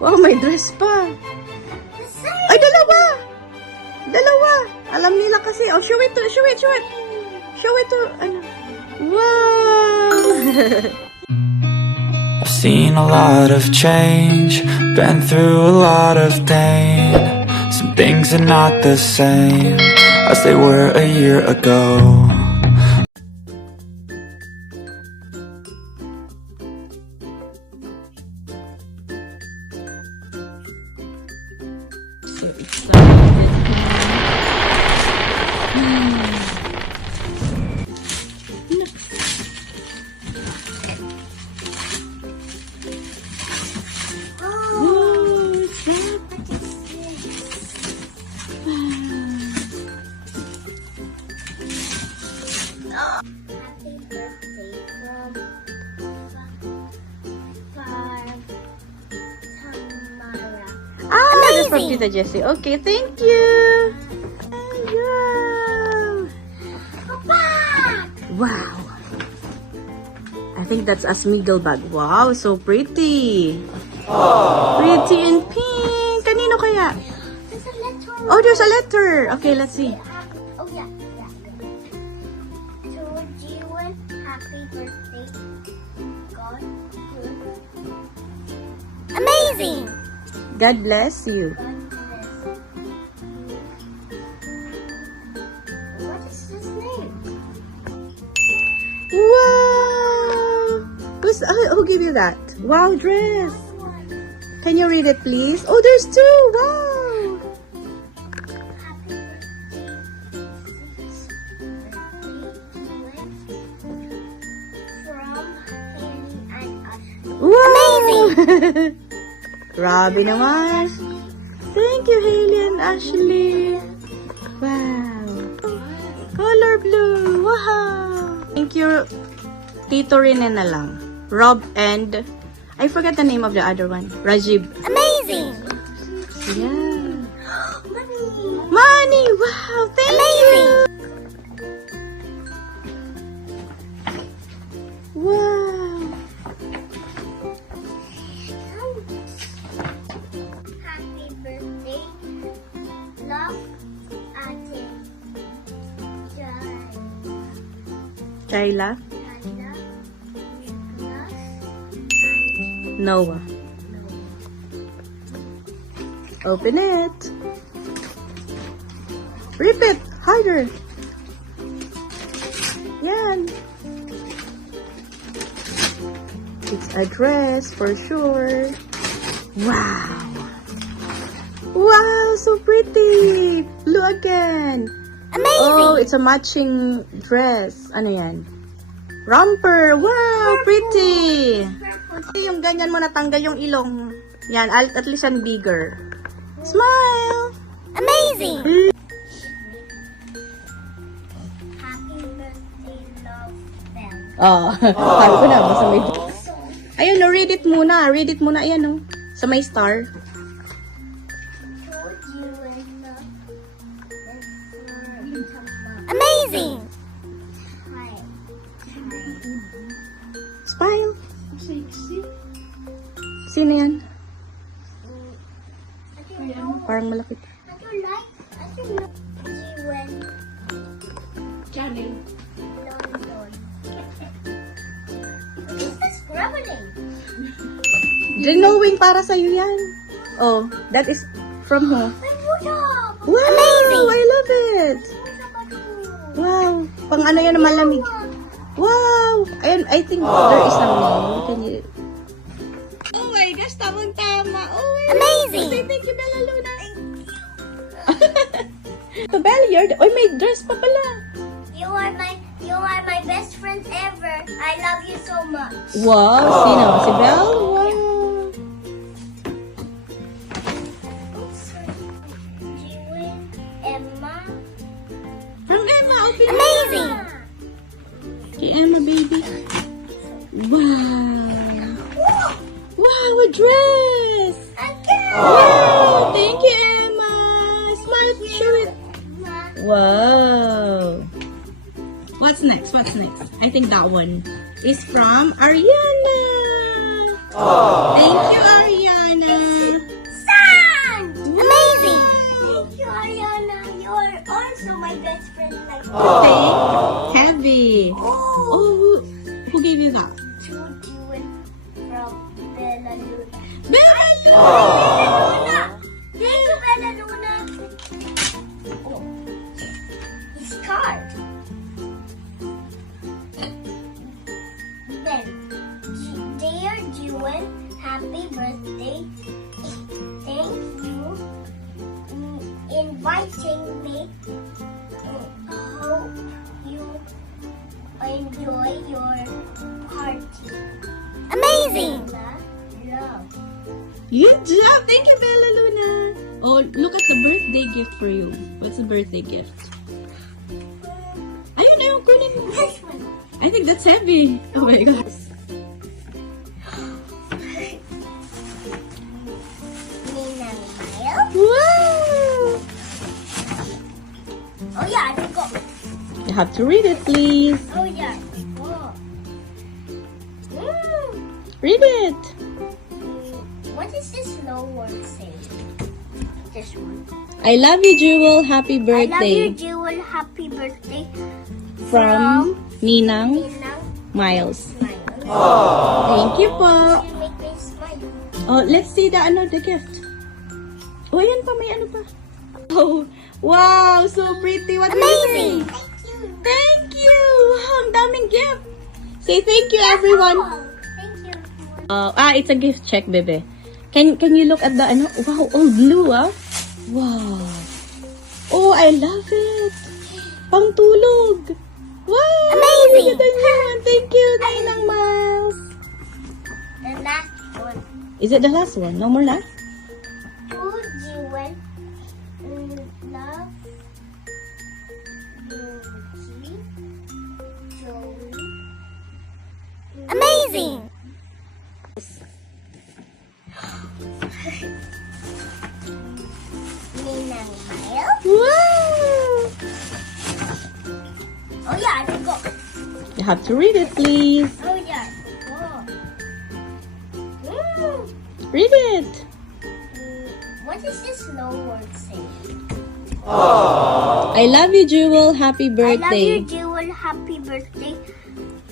Wow, may dress pa. Ay, dalawa! Dalawa! Alam nila kasi. Oh, show it to, show it, show it. Show it to, ano. Wow! I've seen a lot of change, been through a lot of pain. Some things are not the same as they were a year ago. So Happy birthday from Tamara. that's from Tita Jessie. Okay, thank you. Thank you. Papa! Wow. I think that's a Smiggle bag. Wow, so pretty. Pretty and pink. Kanino kaya? There's a letter. Oh, there's a letter. Okay, let's see. Oh, yeah. To Jiwan, happy birthday. God bless. Amazing! God bless you. God bless. What is his name? Wow. Who gave you that? Wow, dress. Can you read it, please? Oh, there's two. Wow. Happy birthday. From Haley and Ashley. Wow. Grabe naman. Thank you, Haley and Ashley. Wow. Color blue. Wow. Thank you, Tito Rene na lang. Rob and... I forgot the name of the other one. Rajib. Amazing! Yeah. Money! Money! Wow! Thank you! Wow! Happy birthday, love, Ate Chayla? Jana, Nicholas, Noah. Open it. Rip it. Harder. Yan. It's a dress for sure. Wow. Wow, so pretty. Blue again. Amazing! Oh, it's a matching dress. Ano yan? Romper. Wow, pretty. Yung ganyan mo natanggal yung ilong. Yan, at least yan bigger. Smile. Amazing! Happy birthday, love, Belle. Oh, sabi ko na, basta may... Ayun, no, read it muna. Read it muna, ayan, no. Sa may star. Told you and love, and for Tamara. Amazing! Hi. Smile. Sino yan? I don't know. Parang malapit. I don't know. Jiwan. Channel. London. What is this scrabbling? Drawing para sa'yo yan. Oh, that is from who? My Rudolph! Wow, Amazing! I love it. Wow, pang ano yan na malamig. Wow! Ayun, I think there is something. Can you... Oh my gosh, tamang-tama. Oh my Amazing! gosh. Thank you, Bella Luna. So, Bella, oy, may dress pa pala. You are my best friend ever. I love you so much. Wow, sino? Si Belle? Wow. Jiwan, Emma. From Emma, okay. Amazing! Kay Emma, baby. Wow. Wow, a dress. Again! Wow, thank you, Emma. Smile, show it. Wow. What's next? What's next? I think that one is from Ariana. Thank you, Ariana. Sun! Amazing! Thank you, Ariana. You're also my best friend like me. Okay. Heavy. Oh! Oh, who gave you that? Jewel from Bella Luna. Bella! Bella Luna! Thank you, Bella Luna. Oh. His card. Then, dear Jewel, happy birthday. Thank you inviting me. Hope you enjoy your party. Amazing! Love. Good job! Thank you, Bella Luna. Oh, look at the birthday gift for you. What's the birthday gift? Ayun na yung kunin mo. This one. I think that's heavy. Oh my God. Ninang Mile. Wow! Oh yeah, I forgot. You have to read it, please. Oh yeah. Oh. Read it. What is this slow word say? This one. I love you, Jewel. Happy I love you, birthday. Jewel. Happy birthday. From Ninang Ninang Miles. Smile. Thank you po. You make me smile. Oh, let's see the gift. Oh, yan pa, may ano pa. Oh, wow, so pretty. What do you say? Thank you. Thank you. Wow, ang daming gift. Say thank you, everyone. Thank you. It's a gift check, bebe. Can you look at the Wow, all blue, ah. Wow. Oh, I love it. Pangtulog. Wow. Amazing. Ganda niyan. Thank you, Ninang Miles. The last one. Is it the last one? No more last? To Jewel. Love. Luigi. Joey. Amazing. Ninang Mile. Wow. Oh yeah, I forgot. You have to read it, please. Oh yeah, I forgot. Read it. What is this slow word say? I love you, Jewel. Happy I love you, birthday. Jewel. Happy birthday.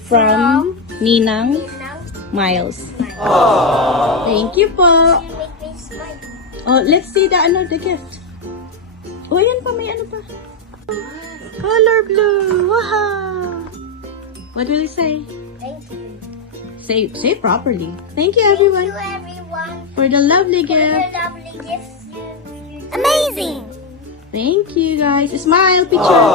From Ninang Ninang Miles. Smile. Thank you po. You make me smile. Oh, let's see the gift. Oh, yan pa, may ano pa. Color blue. Wow. What will you say? Thank you. Say properly. Thank you, Thank everyone, you, everyone, for the lovely for your gift. lovely gifts. Amazing. Thank you, guys. Smile, picture.